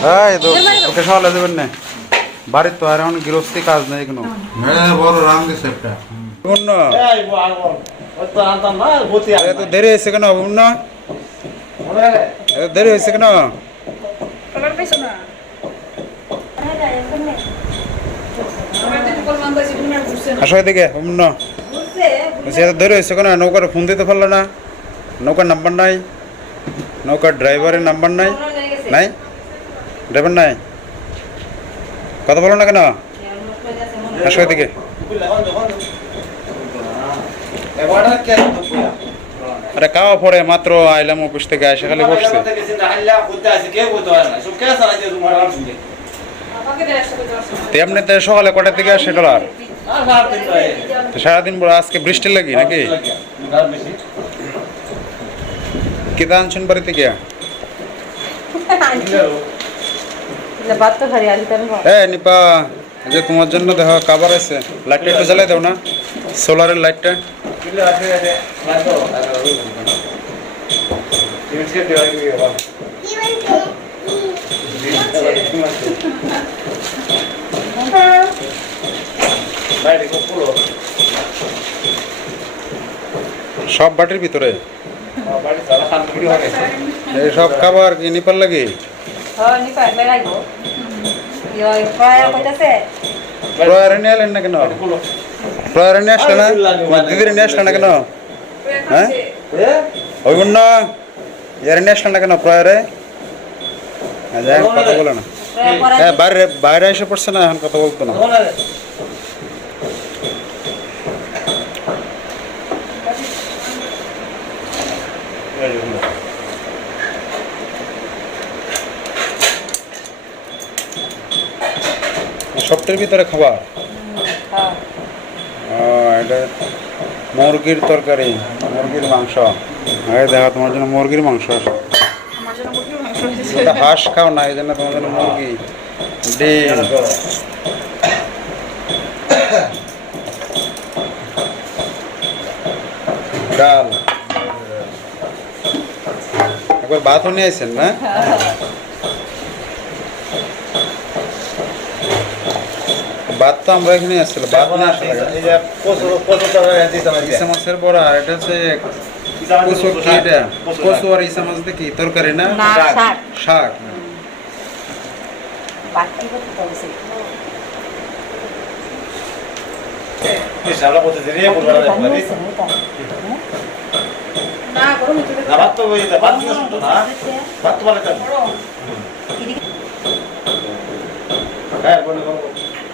এই তো ওকে সকালে দেবেন না বাড়ির তো আর এখন গৃহস্থী কাজ নেই কোনো বড় রাম দিছে একটা অন্য এত দেরি হয়েছে কেন অন্য এত দেরি হয়েছে কেন আসো এদিকে অন্য এত দেরি হয়েছে কেন নৌকার ফোন দিতে পারলো না নৌকার নাম্বার নাই নৌকার ড্রাইভারের নাম্বার নাই নাই ড্রাইভার নাই কথা বলো না কেন আসো এদিকে আরে কাওয়া পরে মাত্র আইলাম অফিস থেকে এসে খালি বসছে এমনিতে সকালে কটার দিকে আসে ডলার সারাদিন বড় আজকে বৃষ্টি লাগি নাকি কেদা আনছেন বাড়িতে গিয়া নিপা যে তোমার জন্য দেখো কাবার আছে লাইটটা একটু জ্বালাই দাও না সোলারের লাইটটা সব বাটির ভিতরে এই সব খাবার কি নিপার লাগে প্রয়ারে নিয়ে এলেন না কেন প্রয়ারে নিয়ে আসলে না দিদির নিয়ে আসলে না কেন হ্যাঁ ওই না ইয়ারে নিয়ে আসলে না কেন প্রয়ারে কথা বলে না হ্যাঁ বাইরে বাইরে এসে পড়ছে না এখন কথা বলতো না সবটার ভিতরে খাবার এটা মুরগির তরকারি মুরগির মাংস দেখা তোমার জন্য মুরগির মাংস এটা হাঁস খাও না এই জন্য তোমার জন্য মুরগি ডিম ডাল একবার ভাতও নিয়ে আসেন না ভাত তো আমরা এখানে আসছিল ভাত না ইসা মাছের বড়া আর এটা হচ্ছে কচু আর ইসা মাছ দেখি তরকারি না শাক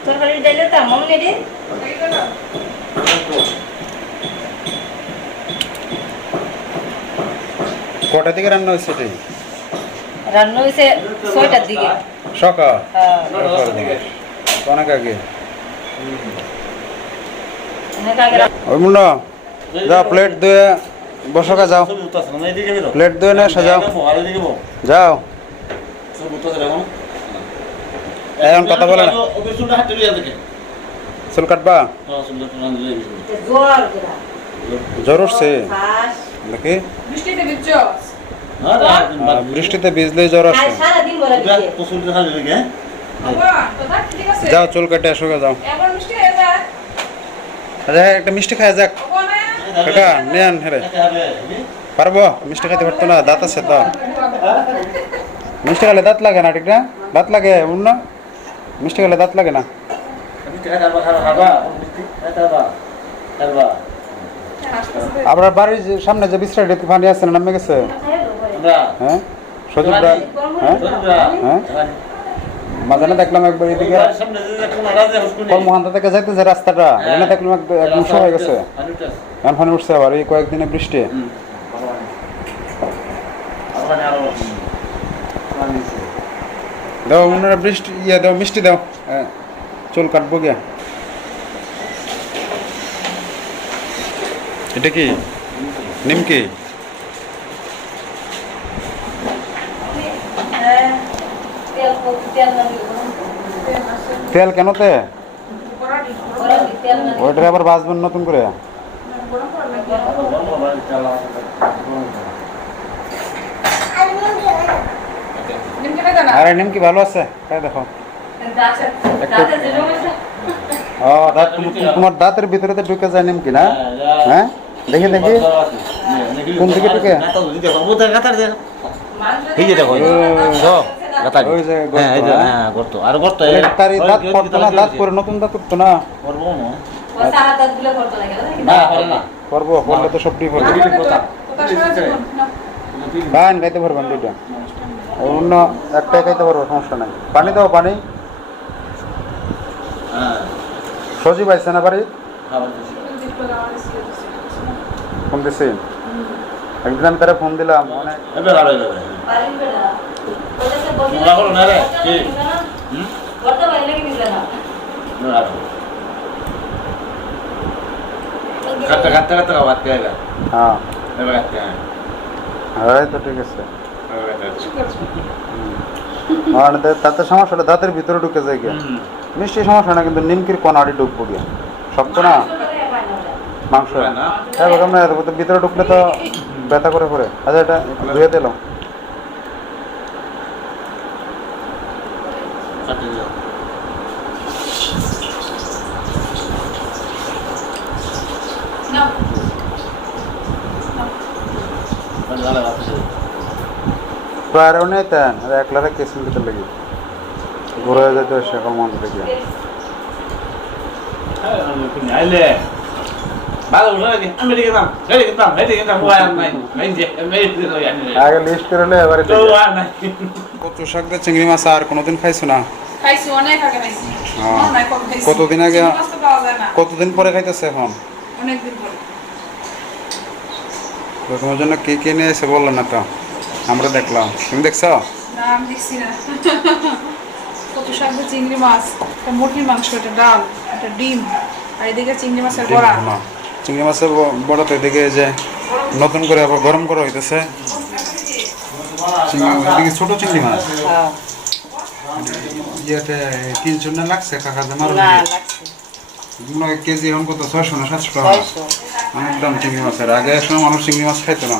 তরকারি ডাইলে তো আমন নেই রে কটা থেকে রান্না হয়েছে এটাই রান্না হয়েছে 6টার দিকে সকাল হ্যাঁ দিকে অনেক আগে ওই মুন্না যাও প্লেট ধুয়ে বসকা যাও প্লেট ধুয়ে না সাজাও যাও এখন কথা বলে না চুল কাটবা জ্বর উঠছে নাকি বৃষ্টিতে ভিজলেই জ্বর আসে যাও চুল কাটে আসো যাও একটা মিষ্টি খায় যাক কাকা নেন হেরে পারবো মিষ্টি খাইতে পারতো না দাঁত আছে তো মিষ্টি খেলে দাঁত লাগে না ঠিক না দাঁত লাগে অন্য মিষ্টি খেলে দাঁত লাগে না আপনার বাড়ির সামনে যে বিশ্রাম পানি আছে না নামে গেছে হ্যাঁ সজীবরা হ্যাঁ মাঝানে দেখলাম একবার এদিকে কর্মহান্তা থেকে যাইতে যে রাস্তাটা এখানে দেখলাম একদম উঁচু হয়ে গেছে এখন পানি উঠছে আবার এই কয়েকদিনে বৃষ্টি দাও ওনারা বৃষ্টি ইয়ে দাও মিষ্টি দাও হ্যাঁ চুল কাটবো গিয়া এটা কি নিমকি তেল কেনতে ওইটা আবার বাজবেন নতুন করে আরে নিমকি ভালো আছে খাই দেখো দাঁতে যে রয়েছে ও দাঁত তোমার দাঁতের ভিতরে তো ঢুকে যায় নিমকি না হ্যাঁ দেখি দেখি কোন দিকে ঢুকে এই যে দেখো গাতারি ওই যে হ্যাঁ এই যে গর্ত, হ্যাঁ গর্ত আর গর্ত তার এই দাঁত পড়তো না দাঁত করে নতুন দাঁত উঠতো না করবো না ও সারা দাঁতগুলো করতে লাগে না করে না করবো করলে তো সবটি করবো খান খাইতে পারবেন দুইটা অন্য একটাই খাইতে পারবো সমস্যা নাই পানি দাও পানি হ্যাঁ সজি পাইছে না বাড়ি খাবার ফোন দিছি একদিন আমি তারা ফোন দিলাম অনেক এবার আর এবার পারিন বেড়া ওদেরকে বলি তোমরা করো না রে কি করতে পারলে কি দিবে না না কাটতে কাটতে কাটতে খাবার খেয়ে গেল হ্যাঁ এবার কাটতে হ্যাঁ তো ঠিক আছে হ্যাঁ আর তাতে সমস্যাটা দাঁতের ভিতরে ঢুকে যায় গিয়া মিষ্টি সমস্যা না কিন্তু নিমকির কোনাড়ি ঢুকবো গিয়া শক্ত না মাংস না হ্যাঁ বললাম না তো ভিতরে ঢুকলে তো ব্যথা করে পরে আচ্ছা এটা ধুয়ে দিল কাটতে দিও ভালো আছে বাইরেও নেই তেন আর একলারে কেসিং দিতে লেগে ঘুরে যেতে সকল মন্দিরে গিয়া আইলে ভালো লাগে আমি দেখে দাম হেডে দাম ওয়া নাই নাই যে মেয়ে তো জানি আগে লিস্ট করে লে এবারে তো ওয়া নাই কচু শাক দিয়ে চিংড়ি মাছ আর কোনোদিন খাইছো না খাইছি অনেক আগে খাইছি হ্যাঁ। অনেক কম খাইছি কতদিন আগে? চিংড়ি মাছ তো পাওয়া যায় না কতদিন পরে খাইতেছে এখন অনেক দিন পরে তো তোমার জন্য কে কে নিয়ে এসে বললো না তো আমরা দেখলাম তুমি দেখছো না আমি দেখছি না কত শাক দিয়ে চিংড়ি মাছ একটা মুরগির মাংস একটা ডাল একটা ডিম আর এদিকে চিংড়ি মাছের বড়া না, চিংড়ি মাছের বড় তো এদিকে যে নতুন করে আবার গরম করা হইতেছে এদিকে ছোট চিংড়ি মাছ হ্যাঁ ইয়েতে 300 না লাগছে কাকা জামার না লাগছে মনে হয় কেজি এখন কত 600 না 700 টাকা 600 অনেক দাম চিংড়ি মাছের আগে একসময় মানুষ চিংড়ি মাছ খাইতো না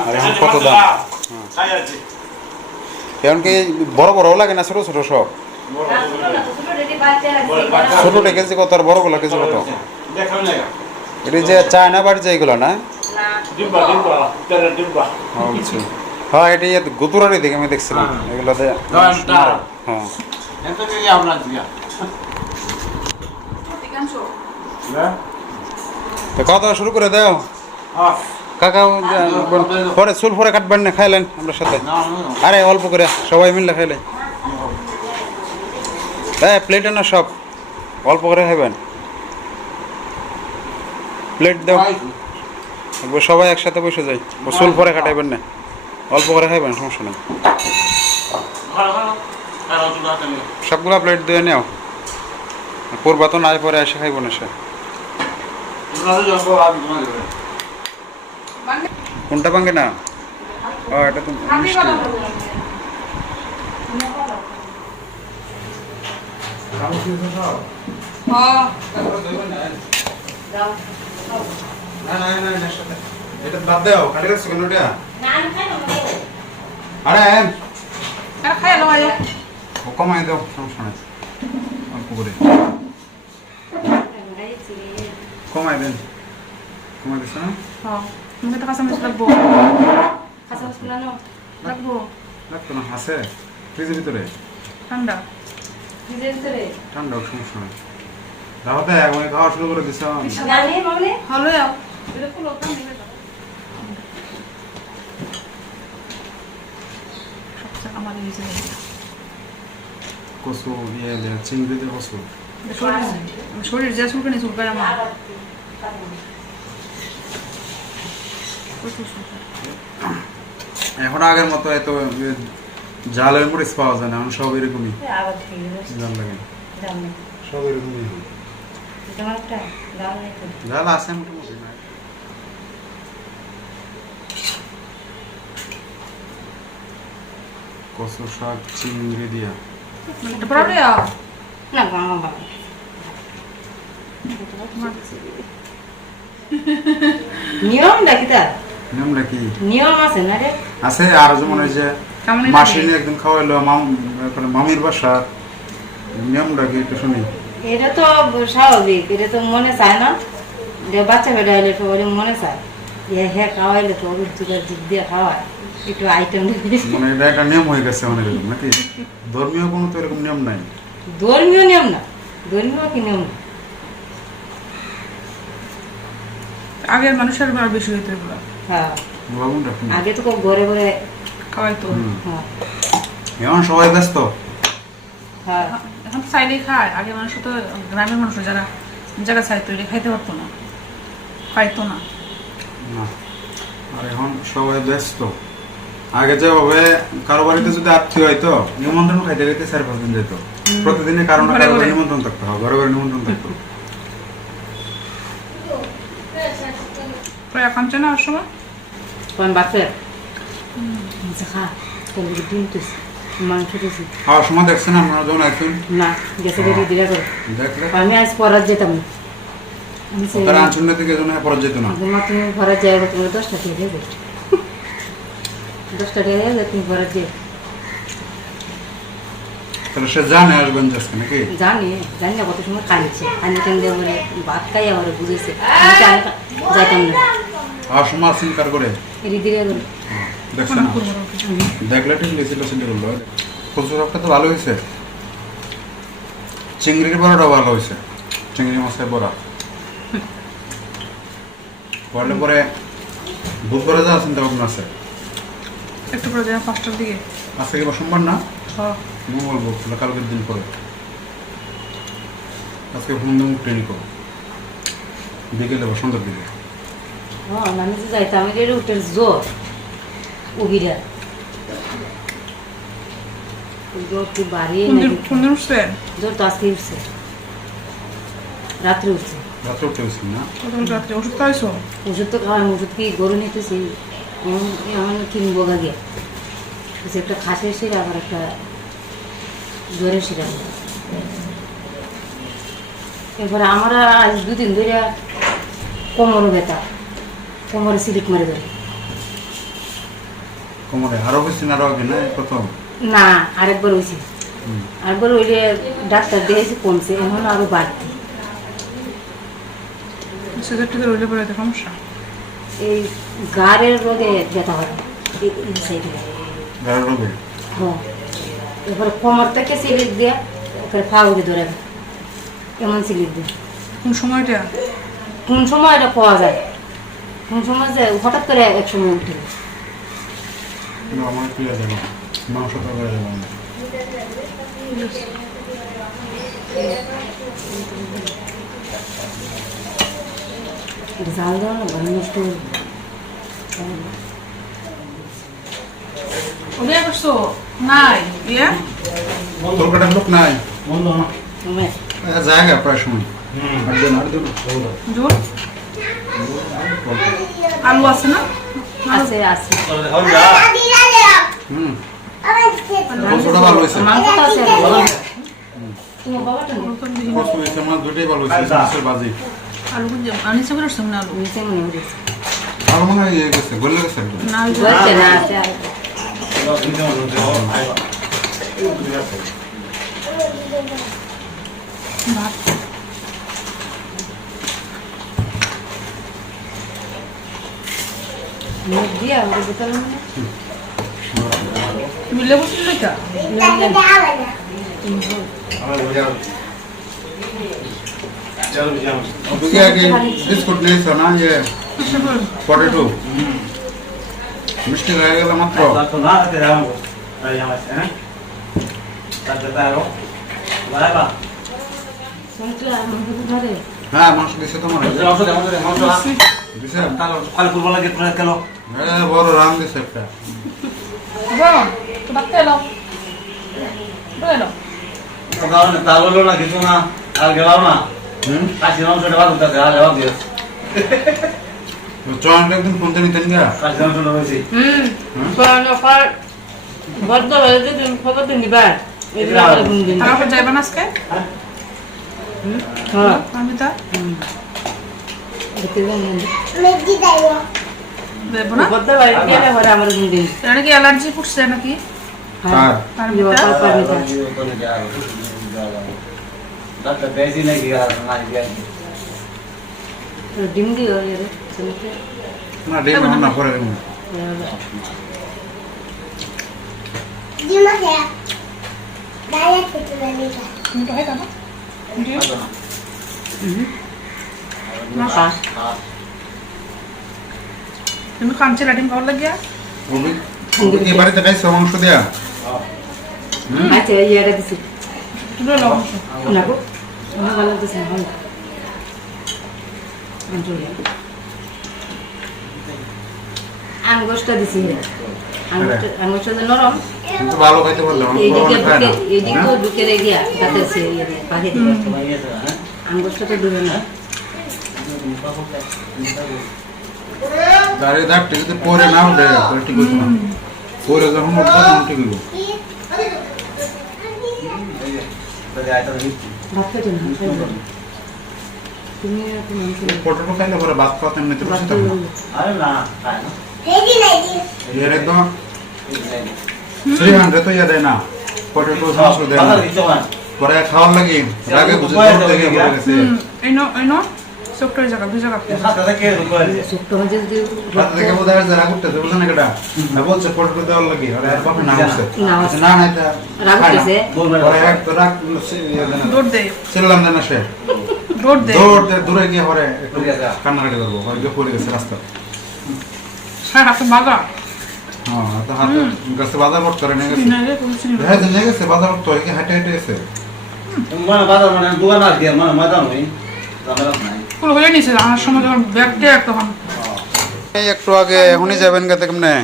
আর এখন কত দাম এখন কি বড় বড় লাগে না ছোট ছোট সব ছোট কেজি কত আর বড়গুলো কেজি কত এটা যে চায়না বাড়ি যেগুলো না ডিব্বা ডিব্বা তেরে ডিব্বা হ্যাঁ বুঝছি হ্যাঁ এটা গুতুরারি দিকে আমি দেখছিলাম এগুলোতে হ্যাঁ এত কি আপনার দিয়া অধিকাংশ তো খাওয়া দাওয়া শুরু করে দাও কাকা পরে চুল পরে কাটবেন না খাইলেন আমরা সাথে আরে অল্প করে সবাই মিললে খাইলে হ্যাঁ প্লেটে না সব অল্প করে খাইবেন প্লেট দাও একবার সবাই একসাথে বসে যাই চুল পরে কাটাইবেন না অল্প করে খাইবেন সমস্যা নেই সবগুলা প্লেট দিয়ে নেও পূর্বা তো নাই পরে এসে খাইব না সে কোনটা ভাঙে না ও এটা তো আমি মিষ্টি ভালো করবো হ্যাঁ এটা বাদ দাও কাটে রাখছো কেন ওটা আরে আর খাই লো আয় কমাই দাও সমস্যা নেই অল্প করে কমাই দেন কমাই দিস না হ্যাঁ তুমি তো কাঁচা মরিচ লাগবো লাগবো লাগতো না আছে ফ্রিজের ভিতরে ঠান্ডা ঠান্ডা সমস্যা নেই দাও দেখ আমি খাওয়া শুরু করে দিছ ভালো যাও এটা ফুল ওখান দিবে তো সবচেয়ে আমার ইউজ কচু ইয়ে চিংড়ি দিয়ে কচু শরীর যা চুলকানি চুলকায় আমার প্রচুর চুলকায় এখন আগের মতো এত জালের মরিচ পাওয়া যায় না এখন সব এরকমই জাল লাগে সব এরকমই হয় জাল আছে মোটামুটি না কচু শাক চিংড়ি দিয়া এটা পড়াবে যাও নিয়ম নাকি তার নিয়মটা কি নিয়ম আছে না রে আছে আর যেমন ওই যে কেমন মাসি নিয়ে একদিন খাওয়াইলো মামির বাসা নিয়মটা কি একটু শুনি। এটা তো স্বাভাবিক, এটা তো মনে চায় না যে বাচ্চা বেটা হইলে তো ওর মনে চায় যে হ্যাঁ খাওয়াইলে তো ওর দিক দিয়ে খাওয়ায় একটু আইটেম মানে এটা একটা নিয়ম হয়ে গেছে অনেক এরকম নাকি? ধর্মীয় কোনো তো এরকম নিয়ম নাই। ধর্মীয় নিয়ম না, ধর্মীয় কি নিয়ম না। আগের মানুষের আর বেশি হইতো এগুলো। হ্যাঁ বাবুটা কি? আগে তো খুব ঘরে ঘরে খাওয়াইতো। হ্যাঁ এখন সবাই ব্যস্ত। হ্যাঁ এখন তো চাইলেই খায়, আগে মানুষ তো গ্রামের মানুষ যারা জায়গা চাইতো এটা খাইতে পারতো না, খাইতো না। না, আর এখন সবাই ব্যস্ত। আগে যেভাবে কারো বাড়িতে যদি আত্মীয় হইতো নিমন্ত্রণ খাইতে খাইতে 4-5 দিন যেত, প্রতিদিনই কারো না কারো বাড়ি নিমন্ত্রণ থাকতো, ঘরে ঘরে নিমন্ত্রণ থাকতো। প্রায় একাঞ্চে না ওর সময় কোন বাচ্চা খা তোর ডিম তুই মাংস দিয়েছি খাওয়ার সময় দেখছেন আপনারা যখন আইসুন না গেছে বেরিয়ে দিলে করে দেখলে আমি আজ পরাত যেতাম না। আমি তারা আনছুন না থেকে এজন্য পরে যেত না। মা তুমি পরাত যাই তুমি 10টা দিয়ে দেবে 10টা দিয়ে দেবে তুমি পরাত যে তাহলে সে জানে আসবেন আজকে নাকি? জানি জানি না কত সময় কাঁদছে আমি কেন দিয়ে বলে ভাত খাই আমার বুঝেছে আমি যাইতাম না খাওয়ার সময় আসেন কার করে এরি দিলে করে দেখছেন না? দেখলে ঠিক লেছিল চিন্তা করলো। কচুর রকটা তো ভালো হয়েছে, চিংড়ির বড়াটা ভালো হয়েছে, চিংড়ি মাছের বড়া। করলে পরে বুধবারে যা চিন্তা ভাবনা আছে। একটু পরে যাই 5টার দিকে। আজকে কি সোমবার না? হ্যাঁ মঙ্গল বলছিল কালকের দিন পরে। আজকে ফোন দিয়ে ট্রেনিং করো বিকেলে বা সন্ধ্যার দিকে। হ্যাঁ আমি যে যাইতাম এর উঠে জোর উবিরা জোর কি বাড়ি কোন দিন উঠছে? জোর তো আজকে উঠছে রাত্রে উঠছে রাত্রে উঠে গেছি না? গতকাল রাত্রে ওষুধ খাওয়াইছো? ওষুধ তো খাওয়াই ওষুধ কি গরু নিতেছি এমন কিনবো গাগে একটা খাসের শিরা আবার একটা জ্বরের শিরা। এরপরে আমার আজ 2 দিন ধরে কোমর ব্যথা, কোমরে সিলিক মারে ধরে। কোমরে আরো বেশি না? আরো আগে না প্রথম? না আরেকবার হয়েছে, আরেকবার ওইলে ডাক্তার দিয়েছে কমছে, এখন আরো বাড়তি। সিগারেট টিগারেট রইলে পরে এত সমস্যা? এই গাড়ের রোগে ব্যথা হয় এই সাইডে। গাড়ির রোগে? হ্যাঁ এরপরে কোমর থেকে সিলিক দিয়ে এরপরে ফাউড়ে ধরে এমন সিলিক দিয়ে। কোন সময়টা? কোন সময় এটা পাওয়া যায়, কোন সময় যে হঠাৎ করে এক সময় উঠে আমার প্রিয় যাবো মাংস তরকারি যাবো না। জাল দেওয়া না ঘরে নষ্ট হয়ে ওদের করছো? নাই ইয়ে তরকারির লোক নাই যাবে। জায়গা প্রায় সময় জোর আলু আছে না? আছে আছে হুম কচুটা ভালো হয়েছে, মাংস তো আছে তোমার বাবাটা নেই? কচু হয়েছে মাছ দুটোই ভালো হয়েছে, মাছের বাজি। আলু কুঞ্জে আনিসে করে আসছে না আলু? নিচে মনে হয়েছে আর মনে হয় ইয়ে গেছে গলে গেছে একদম। না ওই যে বলছে না আছে আর ভাত মুখ দিয়ে আমাকে বোতল মানে তুমি লেবু ছিল এটা? দুগে আগে বিস্কুট নিয়েছো না? ইয়ে পটেটো মিষ্টি হয়ে গেল মাত্র। ধরে হ্যাঁ মাংস দিছে তোমার দিছে বড় রাম দিছে একটা। বাবা তো বাচ্চা এলো এলো তা বললো না কিছু না আর গেলাম না হুম কাশি মাংসটা ভালো থাকে আর জবাব দিয়ে চয়নটা একদিন ফোন দিয়ে নিতেন গা। কাশি মাংসটা হয়েছি সকাল বদ্ধ হয়ে যে তুমি খবর দিন দিবা এগুলো করে ঘুম দিন তারপর যাইবা না আজকে? হ্যাঁ আমি তা দেখতে ঘুম দিন যাইবো না? বদ্ধ বাড়ি গেলে ঘরে আমার ঘুম দিন এটা নাকি অ্যালার্জি ফুটছে নাকি? কার? ডিম দিও এর ছেলেকে না ডিম না পরে ডিম। তুমি তো হয় কেন না পা তুমি খামছিলে ডিম খাওয়ার লাগিয়া এই বাড়িতে খাইছো মাংস দেয়া? আচ্ছা ইয়াটা দিছি তুমি লবণ না গো না ভালো দিছি না ভালো আঙ্গুসটা দিছি আঙ্গুসটা নরম কিন্তু ভালো খাইতে পারলাম এইদিকে ঢুকে রে গিয়া তাতে সে পাখি দিবে আঙ্গুসটা তো ডুবে না দাঁড়িয়ে দাঁড়তে যদি পরে না উঠে তাহলে ঠিক হতো না। পরে যখন উঠবে তখন ঠিক হইব। ভাত খেতে না তুমি এখন পটেটো খাইলে পরে ভাত খাওয়া এমনিতে বসে থাকবো। এর একদম 300 তো ইয়া দেয় না পটেটো মাংস দেয় না। পরে খাওয়ার লাগে আগে বুঝে দেখে পড়ে গেছে। এই নো সবটাই জায়গা দুই জায়গা শুক্তো মাঝে যদি রাত থেকে বোধ হয় যারা করতেছে বুঝলেন না কেটা না বলছে পটেটো দেওয়ার লাগে আর এর বাপে না হচ্ছে না না এটা রাগ করতেছে পরে এক তো রাখ দৌড় দে ছিলাম না সে দৌড় দে দূরে গিয়ে পরে একটু কান্নাকাটি করবো পরে গিয়ে পড়ে গেছে রাস্তা। হ্যাঁ হাতে মাগা হ্যাঁ তো হাতে গাছে বাজার করতে নিয়ে গেছে না রে বলছি হ্যাঁ নিয়ে গেছে বাজার করতে কি হাঁটে হাঁটে গেছে পুরো হয়ে নিছে আমার সময় যখন ব্যাগটা তখন এই একটু আগে এখনই যাবেন গাতে কেমনে?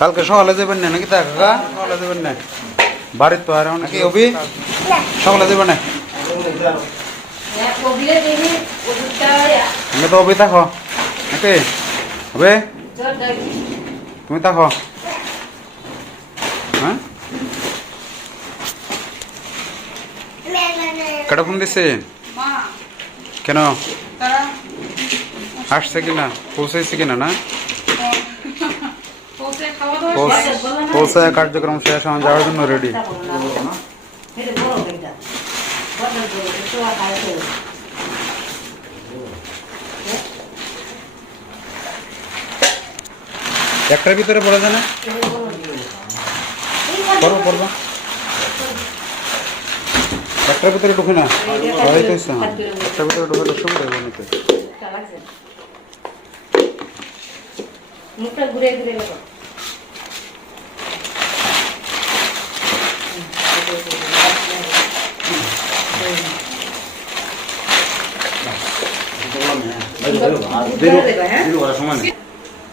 কালকে সকালে যাবেন না নাকি তা কাকা? সকালে যাবেন না বাড়ির তো আর এখন কি হবি? সকালে যাবেন না কবিলে দেখি ওষুধটা আমি তো হবি থাকো নাকি হবে তুমি থাকো হ্যাঁ কেটা ফোন দিছে মা কেন তারা আসছে কিনা পৌঁছাইছে কিনা না পৌঁছে খাওয়া দাওয়া পৌঁছায় কার্যক্রম শেষ হওয়া যাওয়ার জন্য রেডি এটা বড় বেটা বড় বড় তো আইছে একটার ভিতরে পড়ে যায় না পড়বো পড়বো একটার ভিতরে ঢুকে না হইতেছে একটার ভিতরে ঢুকে সুবিধা হবে নিতে মুখটা ঘুরে ঘুরে লাগো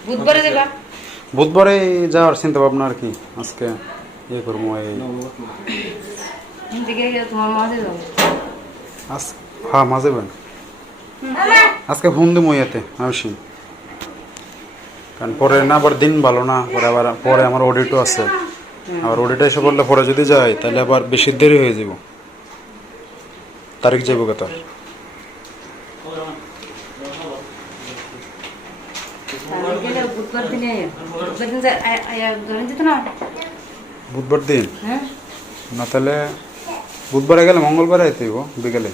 বুধবারে দেবা বুধবারে যাওয়ার চিন্তা ভাবনা আর কি আজকে ইয়ে করবো এই দিকে তোমার মাঝে যাও হ্যাঁ মাঝে বেন আজকে ফোন দিব ইয়াতে আসি কারণ পরে না আবার দিন ভালো না পরে আবার পরে আমার অডিটও আছে আর অডিটে এসে বললে পরে যদি যাই তাহলে আবার বেশি দেরি হয়ে যাব তারিখ যাবো কথা বুধবার দিনে বুধবার দিন ধরে যেত না বুধবার দিন হ্যাঁ না তাহলে বুধবারে গেলে মঙ্গলবারে আইতে হইব বিকেলে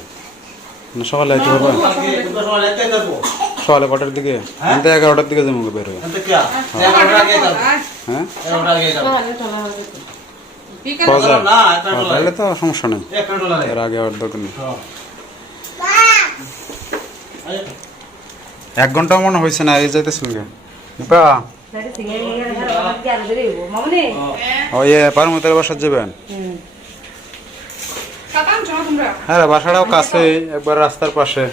না সকালে আইতে হবে সকালে কটার দিকে আমি তো 11টার দিকে যাবো বের হয়ে হ্যাঁ পাওয়া যায়? তাহলে তো সমস্যা নেই এর আগে আর দরকার নেই 1 ঘন্টা মনে হয়েছে না এই যাইতেছিল ওই পারমতের বাসার যাবেন হ্যাঁ বাসাটাও কাছে একবার রাস্তার পাশে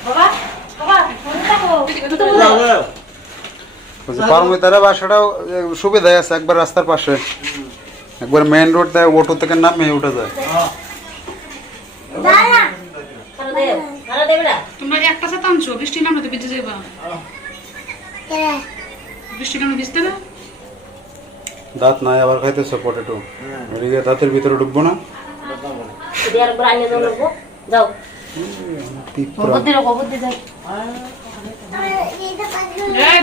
পারমিতারা বাসাটাও সুবিধাই আছে একবার রাস্তার পাশে একবার মেইন রোড দেয় অটো থেকে নামে উঠে যায় তোমরা একটা সাথে আনছো বৃষ্টি নামলে তো ভিজে যাবা বৃষ্টি নামলে ভিজতে না দাঁত নাই আবার খাইতেছে পটেটো এদিকে দাঁতের ভিতরে ঢুকবো না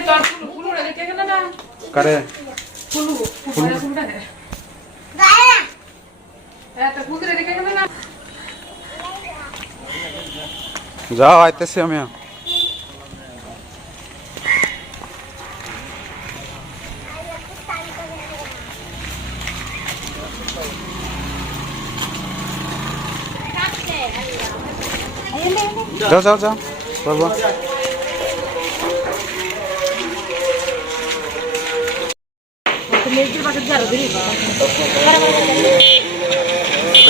তোর ফুলু রেখে গেল না কারে ফুলু এত কুকুরে রেখে গেলে না যাও আইতেছি আমি যাও যাও যাও বাবা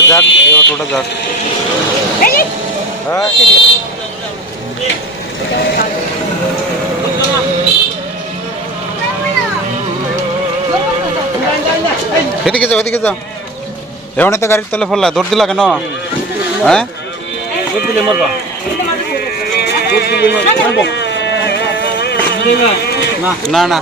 যাক এই অটোটা যাক হ্যাঁ এদিকে যাও এদিকে যাও এমন তো গাড়ির তলে ফেললা দৌড় দিলা কেন হ্যাঁ না না